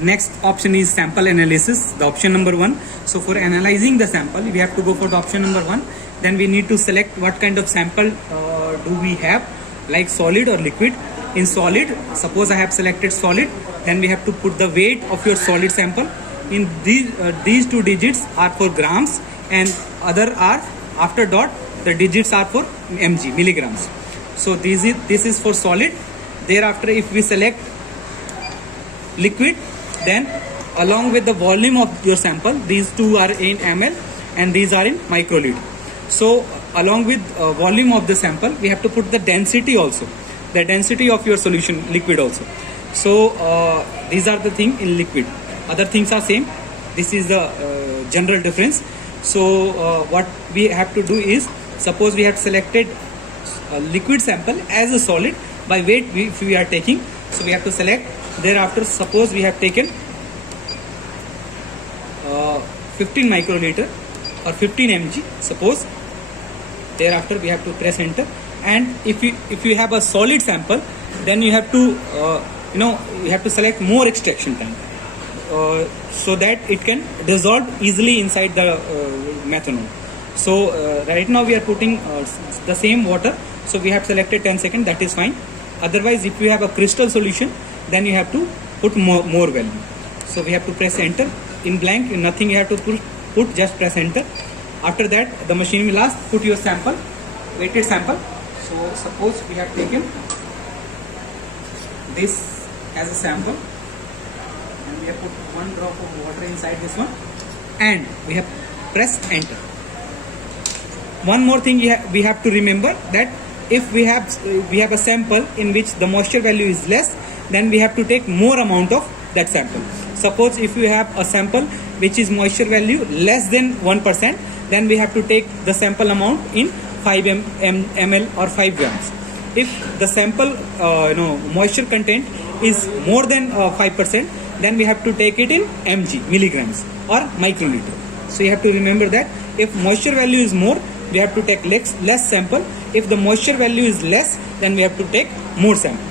Next option is sample analysis, the option number 1. So for analyzing the sample, we have to go for the option number 1. Then we need to select what kind of sample do we have, like solid or liquid. In solid, suppose I have selected solid, then we have to put the weight of your solid sample. In these two digits are for grams, and other are after dot, the digits are for mg, milligrams. So this is for solid. Thereafter, if we select liquid, then along with the volume of your sample, these two are in ml and these are in microliter. So along with volume of the sample, we have to put the density also, the density of your solution, liquid also. So these are the thing in liquid. Other things are same. This is the general difference. So what we have to do is, suppose we have selected a liquid sample as a solid, by weight if we are taking, so we have to select. Thereafter, suppose we have taken 15 microliter or 15 mg, suppose. Thereafter, we have to press enter. And if you have a solid sample, then you have to you have to select more extraction time, so that it can dissolve easily inside the methanol. So right now we are putting the same water, so we have selected 10 seconds, that is fine. Otherwise, if you have a crystal solution, then you have to put more value. So we have to press enter. In blank, nothing you have to put, just press enter. After that, the machine will ask, put your sample, weighted sample. So suppose we have taken this as a sample, and we have put 1 drop of water inside this one, and we have pressed enter. One more thing we have to remember, that if we have a sample in which the moisture value is less, then we have to take more amount of that sample. Suppose if you have a sample which is moisture value less than 1%, then we have to take the sample amount in 5 ml or 5 grams. If the sample moisture content is more than 5%, then we have to take it in mg, milligrams, or microliter. So you have to remember that if moisture value is more, we have to take less sample. If the moisture value is less, then we have to take more sample.